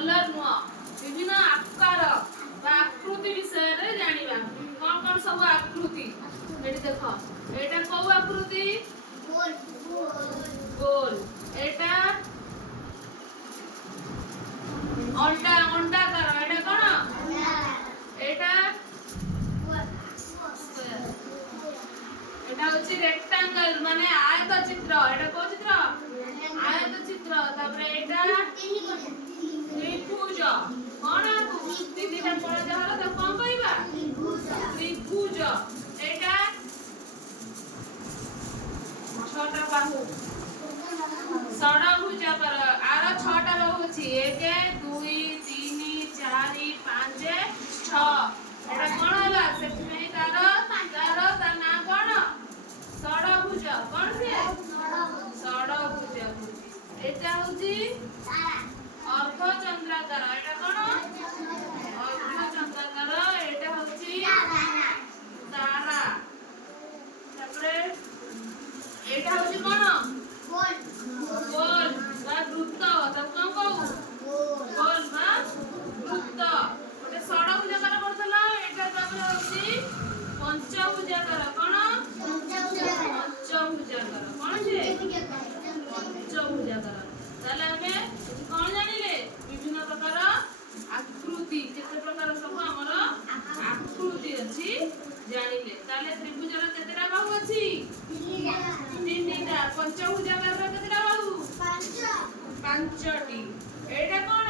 colour नुह विभिन्न आकार बा आकृति विषय रे जानिबा कोन कोन सब आकृति एठी देखो एटा को आकृति गोल गोल एटा अंडा अंडा कर एटा कोन एटा एटा होची रेक्टेंगल माने आयत चित्र एटा को चित्र आयत चित्र तापर एटा त्रिभुज कोन तीनटा पड़ जहर त कोन कहबा त्रिभुज एटा छोटा बाहु षडभुज कर आर छटा बाहु अछि 1 2 3 4 5 6 एटा कोन होला सेति में तार ना कोन षडभुज कोन से षडभुज एटा होची अर्धचंद्राकार एटा कोन अर्धचंद्राकार एटा होची तारा तापरे एटा होची कोन गोल बा वृत्त तब कोन कहू गोल बा वृत्त ओटे षडभुजाकार करथला एटा तापरे होची पंचभुजाकार कोन पंचभुजाकार कोन जे पंचभुजाकार ताले हमें कोन जानिले विभिन्न प्रकार आकृति केते प्रकार सब हमर आकृति अछि जानिले ताले त्रिभुजर केतेटा बाहु अछि तीनटा पंचभुजाकार केतेटा बाहु पांचटी एटा कोन